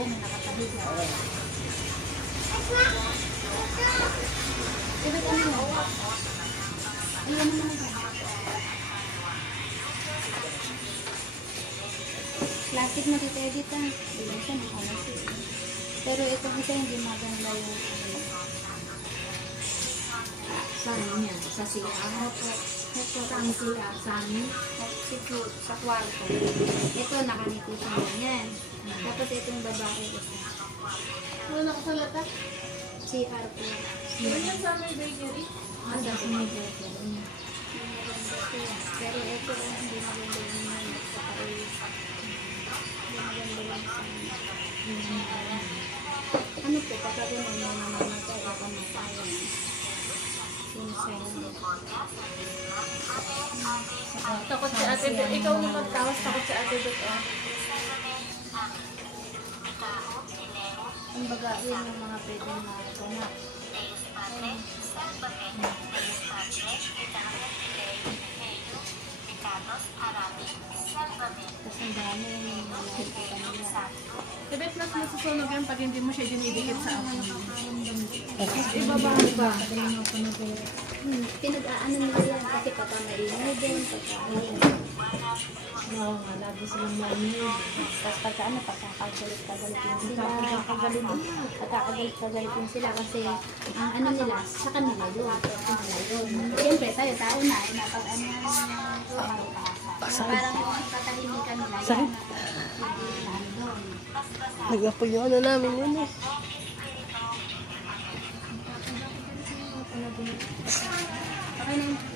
Oo, may nakatabi ka. Ibig ano mo? Ayaw mo naman ba? Plastic na dito, dito. Bilang siya nakalasik. Pero ito kasi hindi maganda yung Saan niya? Sa siya? Saan sila? Saan? sa kwarto. Ito, nakanito siya ganyan. Tapos itong babae ito. Ano nakasalata? CR po. Ganyan sa may bakery. Sa sinigay ko. Pero ito, hindi maganda yung nagpapailis. Hindi maganda yung ano po, kapag yun ang mamamatay o kamatayan. Yung Takot si Ate Beth. Ikaw na magtawas, takot si Ate Beth. ang baga, yun yung mga pwedeng na kasi ang dami yung mga nakikita nila. Ate Beth, mas masusunog yan pag hindi mo siya dinidikit sa ako. Ibaba ba? Pinag-aano nila yan kasi pagka maingay din, pagka Oo nga, lagi silang maingay. tapos pagka pagkakagalit-kagalitin sila, pagkakagalit-kagalitin sila kasi ang ano nila, sa kanila yun, personal yun. Siyempre tayo, tao na, napag-ano parang patahimikan nila yan. Sakit. Hindi na doon. Nag-apoy yung ano namin yun eh. Okay na yun.